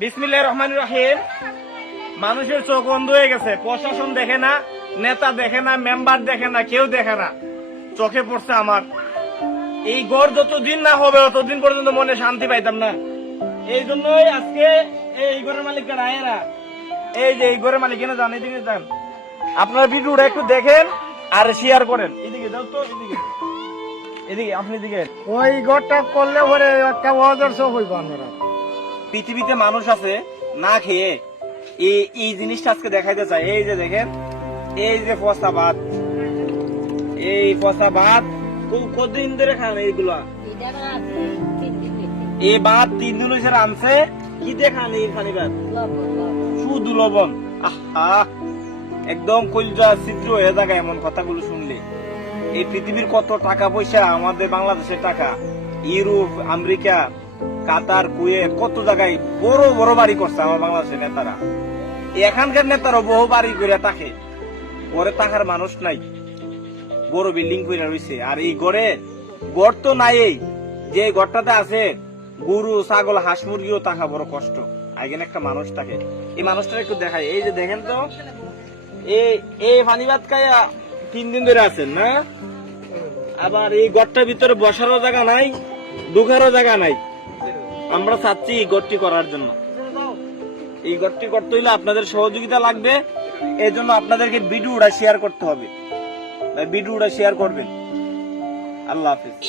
বিসমিল্লাহির রহমানির রহিম। মানুষের চোখ অন্ধ হয়ে গেছে, প্রশাসন দেখে না, নেতা দেখে না, মেম্বার দেখে না, কেউ দেখে না। চোখে পড়ছে আমার, এই ঘর যতদিন না হবে ততদিন পর্যন্ত মনে শান্তি পাইতাম না। এই জন্যই আজকে এই ঘরের মালিকরা আয়েরা, এই যে এই ঘরের মালিক এনে যান, এদিকে যান, আপনারা ভিডিওটা একটু দেখেন আর শেয়ার করেন। এদিকে যাও তো, এদিকে এদিকে আপনি দিকে। ওই ঘরটা করলে পরে একটা ওয়াজার সব হইব। আমরা পৃথিবীতে মানুষ আছে না খেয়ে, এই জিনিসটা আজকে দেখাইতে চাই। এই যে দেখেন, এই যে ফসা ভাত, এই ফসা ভাত কতদিন ধরে খান এইগুলা? এই ভাত 3 দিন হয়েছে রানছে, কি দিয়ে খান এই খানি ভাত? শুধু লবণ। আহা, একদম কলজা ছিদ্র হয়ে যাবে এমন কথাগুলো শুনলে। এই পৃথিবীর কত টাকা পয়সা, আমাদের বাংলাদেশের টাকা, ইউরোপ, আমেরিকা, কাতার, কুয়েত, কত জায়গায় বড় বড় বাড়ি করছে আমার বাংলাদেশের নেতারা। এখানকার নেতারা বহু বাড়ি করে থাকে, পরে টাকার মানুষ নাই, বড় বিল্ডিং করে রয়েছে। আর এই গড় তো নাই, এই যে ঘরটাতে আছে গরু, ছাগল, হাঁস মুরগিও টাকা বড় কষ্ট। আগে একটা মানুষ থাকে, এই মানুষটা একটু দেখাই। এই যে দেখেন তো, এই পানি ভাত খাইয়া 3 দিন ধরে আছেন না। আবার এই ঘরটার ভিতরে বসারও জায়গা নাই, ঢুকারও জায়গা নাই। আমরা চাচ্ছি এই ঘরটি করার জন্য। এই ঘরটি করতে হইলে আপনাদের সহযোগিতা লাগবে। এই জন্য আপনাদেরকে ভিডিওটা শেয়ার করতে হবে, ভিডিওটা শেয়ার করবেন। আল্লাহ হাফিজ।